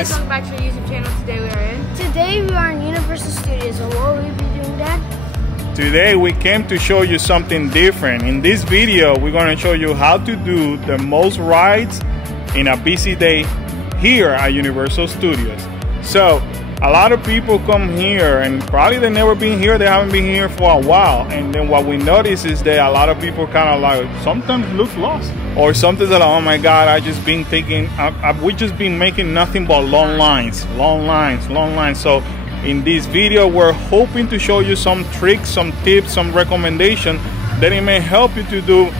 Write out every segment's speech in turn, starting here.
guys, welcome back to our YouTube channel. Today we are in Universal Studios, and what will we be doing, Dad? Today we came to show you something different. In this video, we're going to show you how to do the most rides in a busy day here at Universal Studios. So, a lot of people come here and probably they've never been here, they haven't been here for a while. And then what we notice is that a lot of people kind of like sometimes look lost. Or something's like, oh my God, I just been thinking, we just been making nothing but long lines. So in this video, we're hoping to show you some tricks, some tips, some recommendations that it may help you to do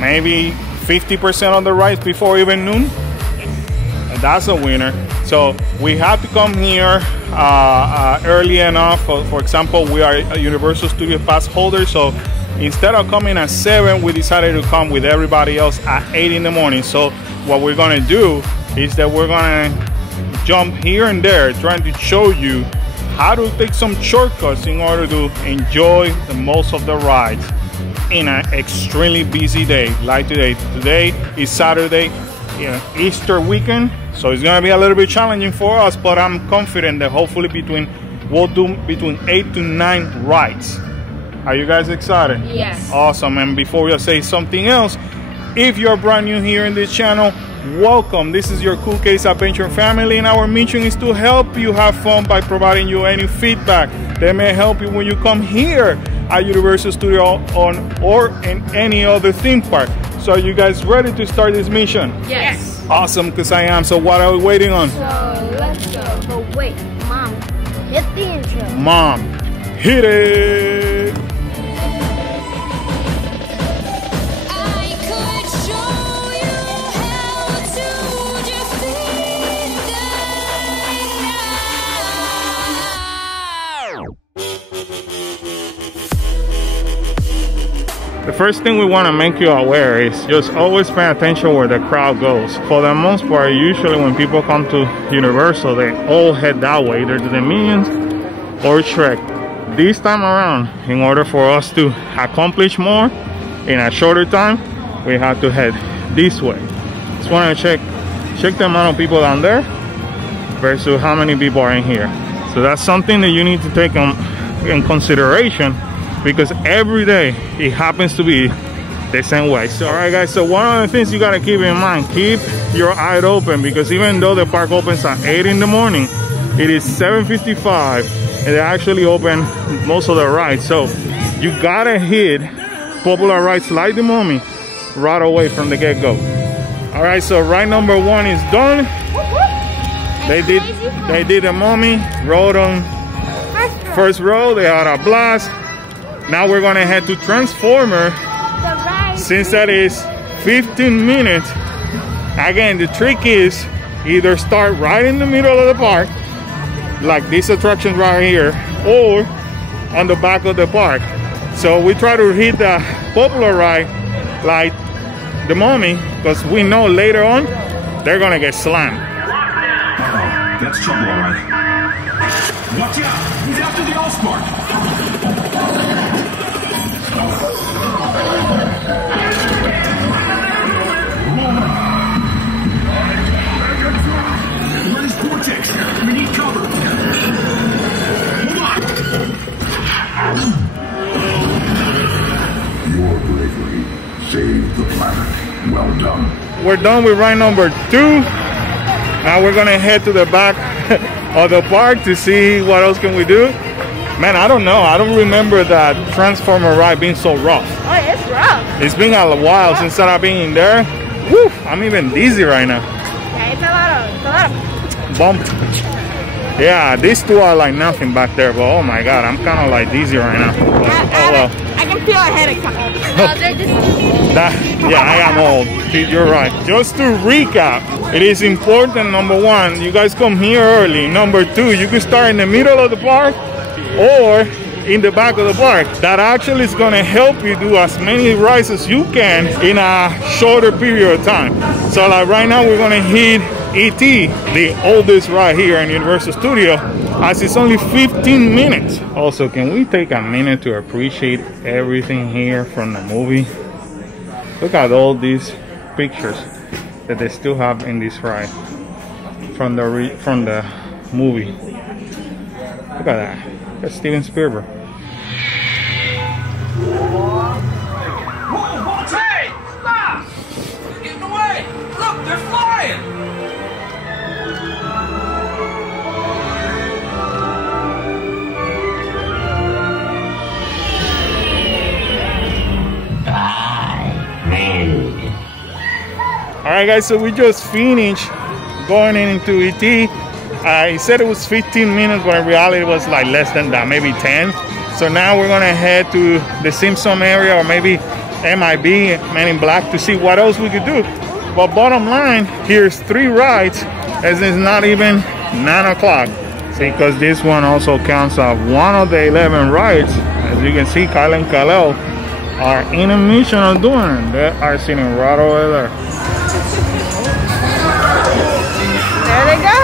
maybe 50% of the rides before even noon. And that's a winner. So we have to come here early enough. For example, we are a Universal Studios pass holder, so instead of coming at 7, we decided to come with everybody else at 8 in the morning. So what we're gonna do is that we're gonna jump here and there, trying to show you how to take some shortcuts in order to enjoy the most of the rides in an extremely busy day like today. Today is Saturday, Easter weekend, so it's gonna be a little bit challenging for us, but I'm confident that hopefully we'll do between 8 to 9 rides. Are you guys excited? Yes. Awesome. And before we say something else, if you're brand new here in this channel, welcome. This is your Cool Case Adventure family, and our mission is to help you have fun by providing you any feedback that may help you when you come here at Universal Studios or in any other theme park. So are you guys ready to start this mission? Yes. Awesome, because I am. So what are we waiting on? So let's go. But wait, Mom, hit the intro. Mom, hit it! The first thing we want to make you aware is just always pay attention where the crowd goes. For the most part, usually when people come to Universal, they all head that way, either to the Minions or Shrek. This time around, in order for us to accomplish more in a shorter time, we have to head this way. Just want to check the amount of people down there versus how many people are in here. So that's something that you need to take in consideration, because every day it happens to be the same way. So, all right guys, so one of the things you gotta keep in mind, keep your eye open, because even though the park opens at 8 in the morning, it is 7:55 and they actually open most of the rides. So you gotta hit popular rides like the Mummy right away from the get-go. All right, so ride number 1 is done. They did the Mummy, rode on first row, they had a blast. Now we're gonna head to Transformer, since that is 15 minutes. Again, the trick is either start right in the middle of the park, like this attraction right here, or on the back of the park. So we try to hit the popular ride like the Mummy, because we know later on they're gonna get slammed. Uh-oh, that's trouble, all right. Watch out! He's after the Allspark! Run his vortex! We need cover! Hold on! Your bravery saved the planet. Well done. We're done with ride number 2. Now we're gonna head to the back of the park to see what else can we do. Man, I don't know. I don't remember that Transformer ride being so rough. Oh, it's rough. It's been a while since I've been in there. Woo, I'm even dizzy right now. Yeah, it's a lot of Bump. Yeah, these two are like nothing back there, but oh my God, I'm kind of like dizzy right now. But, oh well. I can feel a headache coming. Yeah, I am old. You're right. Just to recap, it is important, number 1, you guys come here early. Number 2, you can start in the middle of the park or in the back of the park. That actually is gonna help you do as many rides as you can in a shorter period of time. So like right now, we're gonna hit E.T., the oldest ride here in Universal Studios, as it's only 15 minutes. Also, can we take a minute to appreciate everything here from the movie? Look at all these pictures that they still have in this ride. from the movie. Look at that. That's Steven Spielberg. Hey! Stop! They're getting away! Look, they're flying! Alright guys, so we just finished going into ET. I said it was 15 minutes, but in reality it was like less than that, maybe 10. So now we're gonna head to the Simpson area or maybe MIB, Men in Black, to see what else we could do. But bottom line, here's 3 rides as it's not even 9 o'clock. See, because this one also counts as one of the 11 rides. As you can see, Kyle and Khalil are in a mission of doing it. They are sitting right over there. There they go.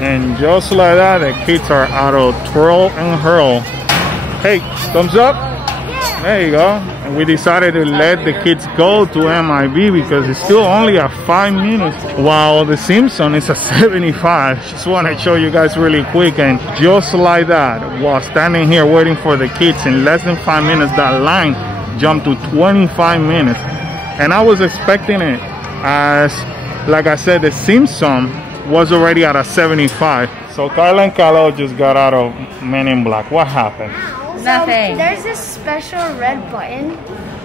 And just like that, the kids are out of twirl and hurl. Hey, thumbs up? Yeah. There you go. And we decided to let the kids go to MIB because it's still only at 5 minutes, while the Simpson is at 75. Just want to show you guys really quick. And just like that, while standing here waiting for the kids, in less than 5 minutes, that line jumped to 25 minutes. And I was expecting it as, like I said, the Simpson was already at a 75. So Kyle and Khalil just got out of Men in Black. What happened? Nothing. So there's this special red button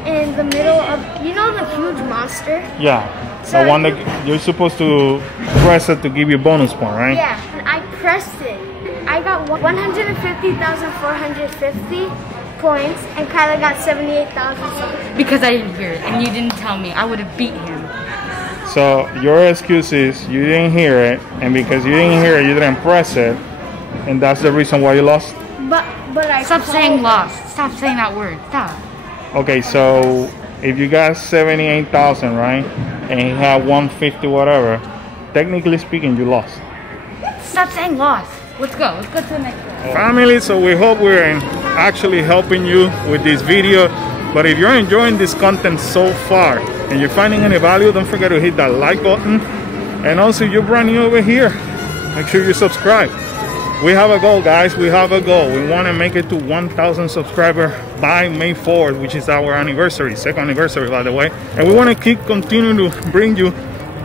in the middle of, you know, the huge monster? Yeah, So the one that you're supposed to press it to give you a bonus point, right? Yeah, and I pressed it. I got 150,450 points, and Kyla got 78,000. Because I didn't hear it and you didn't tell me, I would have beat him. So your excuse is you didn't hear it, and because you didn't hear it, you didn't press it, and that's the reason why you lost? But I Stop saying lost. Stop saying that word. Stop. Okay, so if you got 78,000, right, and he had 150 whatever, technically speaking, you lost. Stop saying lost. Let's go. Let's go to the next one. Family, so we hope we're actually helping you with this video. But if you're enjoying this content so far and you're finding any value, don't forget to hit that like button. And also, if you're brand new over here, make sure you subscribe. We have a goal, guys. We have a goal. We want to make it to 1,000 subscribers by May 4th, which is our anniversary, second anniversary, by the way. And we want to keep continuing to bring you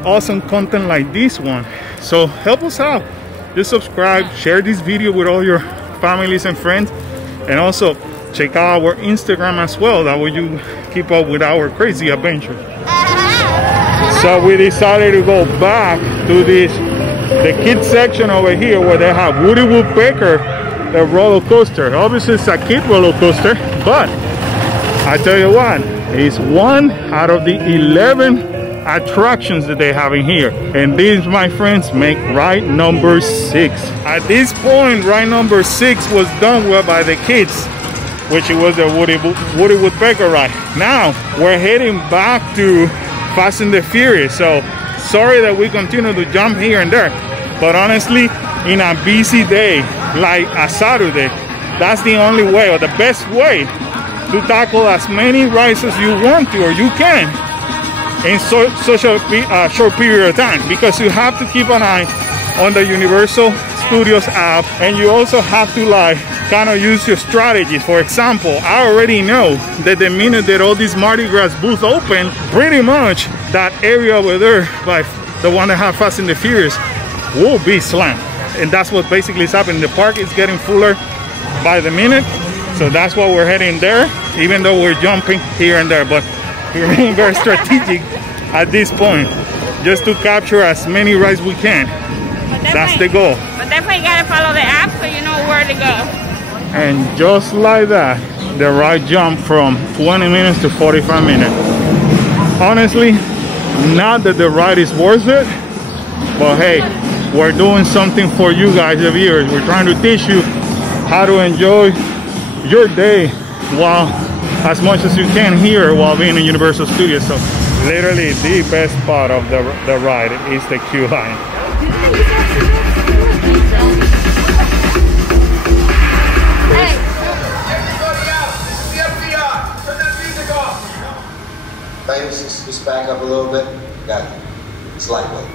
awesome content like this one. So help us out. Just subscribe, share this video with all your families and friends, and also check out our Instagram as well. That way you keep up with our crazy adventures. So we decided to go back to the kids section over here where they have Woody Woodpecker, the roller coaster. Obviously it's a kid roller coaster, but I tell you what, it's one out of the 11 attractions that they have in here. And these, my friends, make ride number 6. At this point, ride number 6 was done with by the kids, which was the Woody Woodpecker ride. Now we're heading back to Fast and the Furious. So sorry that we continue to jump here and there, but honestly, in a busy day like a Saturday, that's the only way or the best way to tackle as many rides as you want to or you can in such a short period of time, because you have to keep an eye on the Universal Studios app, and you also have to like kind of use your strategies. For example, I already know that the minute that all these Mardi Gras booths open, pretty much that area over there by the one that have Fast and the Furious will be slammed, and that's what basically is happening. The park is getting fuller by the minute, so that's why we're heading there, even though we're jumping here and there. But we're being very strategic at this point, just to capture as many rides we can. That's the goal. But definitely gotta follow the app so you know where to go. And just like that, the ride jumped from 20 minutes to 45 minutes. Honestly, not that the ride is worth it, but hey, we're doing something for you guys, the viewers. We're trying to teach you how to enjoy your day while as much as you can here while being in Universal Studios. So literally the best part of the ride is the queue line. Just back up a little bit. Got it. It's lightweight.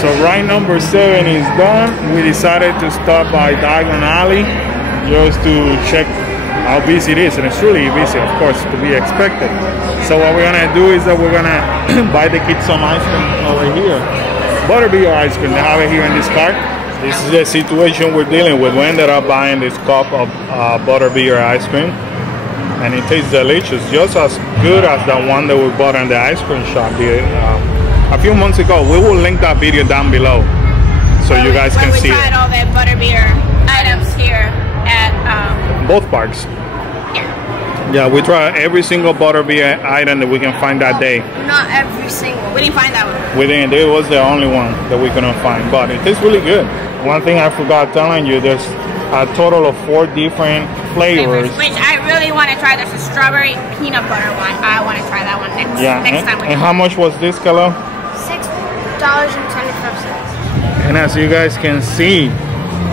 So ride number 7 is done. We decided to stop by Diagon Alley just to check how busy it is, and it's really busy, of course, to be expected. So what we're gonna do is that we're gonna buy the kids some ice cream over here. Butterbeer ice cream, they have it here in this cart. This is the situation we're dealing with. We ended up buying this cup of butterbeer ice cream, and it tastes delicious, just as good as the one that we bought in the ice cream shop here a few months ago. We will link that video down below so you guys can see it. We tried all the butterbeer items here at both parks. Yeah, we tried every single butterbeer item that we can find that day. Not every single. we didn't find that one. We didn't. It was the only one that we couldn't find, but it tastes really good. One thing I forgot telling you, there's a total of 4 different flavors. Which I really want to try. There's a strawberry peanut butter one. I want to try that one next time. And how much was this, Kalo? $6.25. And as you guys can see,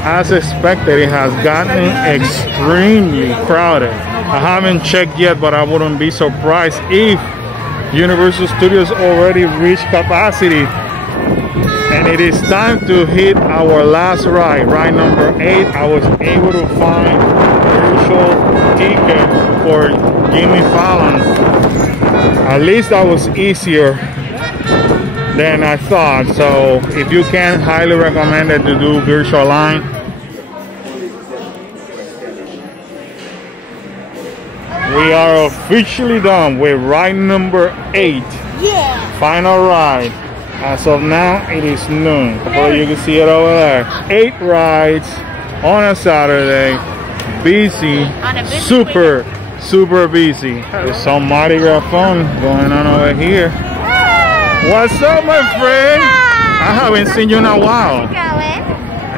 as expected, it has gotten extremely crowded. I haven't checked yet, but I wouldn't be surprised if Universal Studios already reached capacity. And it is time to hit our last ride, ride number 8. I was able to find a virtual ticket for Jimmy Fallon. At least that was easier than I thought. So if you can, highly recommend it to do virtual line. We are officially done with ride number 8. Yeah. Final ride. As of now, it is noon. Well, you can see it over there. 8 rides on a Saturday. Busy. Super busy. There's some Mardi Gras fun going on over here. What's up, my friend? I haven't seen you in a while.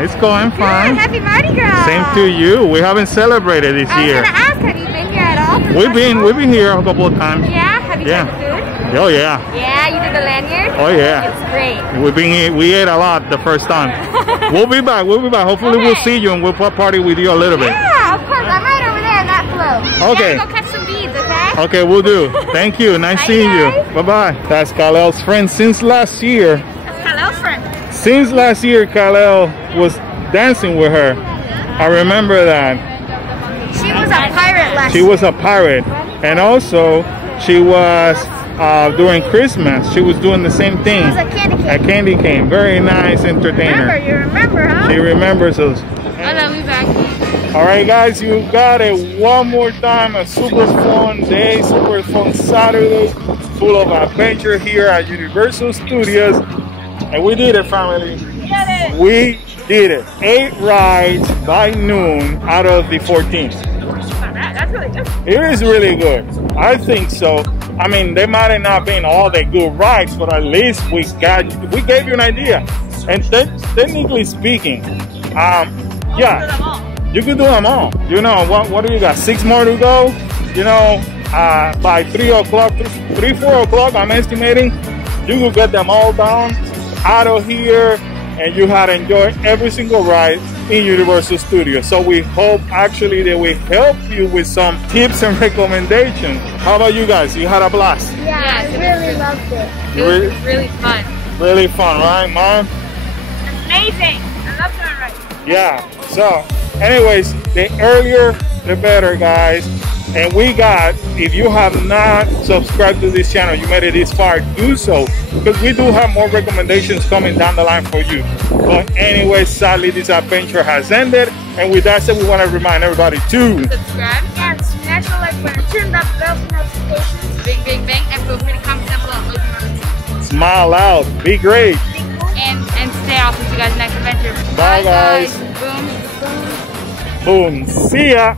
It's going fine. Happy Mardi Gras. Same to you. We haven't celebrated this year. I was gonna ask, have you been here at all? We've been here a couple of times. Yeah. Have you tried the food? Oh yeah. Yeah, you did the lanyard? Oh yeah. It's great. We ate a lot the first time. We'll be back. Hopefully we'll see you and we'll party with you a little bit. Yeah, of course. I'm right over there in that float. Okay. Go catch some beads, okay? Okay, we'll do. Thank you. Nice seeing you. Bye-bye. That's Kalel's friend since last year. Hello, friend. Since last year, Kalel was dancing with her. I remember that. She was a pirate last She was a pirate. And also, she was during Christmas, she was doing the same thing. She was a candy cane. A candy cane. Very nice entertainer. You remember, huh? She remembers us. I love you back. Alright guys, you got it one more time. A super fun day, super fun Saturday, full of adventure here at Universal Studios. And we did it, family. We did it. 8 rides by noon out of the 14. That's really good. It is really good. I think so. I mean, they might have not been all the good rides, but at least we gave you an idea. And technically speaking, yeah, you can do them all. You know, what do you got? 6 more to go? You know, by 3 o'clock, 4 o'clock, I'm estimating, you will get them all done out of here, and you had enjoyed every single ride in Universal Studios. So we hope actually that we help you with some tips and recommendations. How about you guys? You had a blast? Yeah, I really loved it. It was really fun. Really fun, right, Mom? Amazing. I love doing rides. Yeah. So, anyways, the earlier the better, guys. And we got, if you have not subscribed to this channel, you made it this far, do so, because we do have more recommendations coming down the line for you. But anyway, sadly, this adventure has ended. And with that said, we want to remind everybody to Subscribe and smash the like button. Turn that bell for notifications. Bing, bing, bing. And feel free to comment down below. smile out, be great. And stay off. See you guys next adventure. Bye, guys. Boom. Boom. See ya.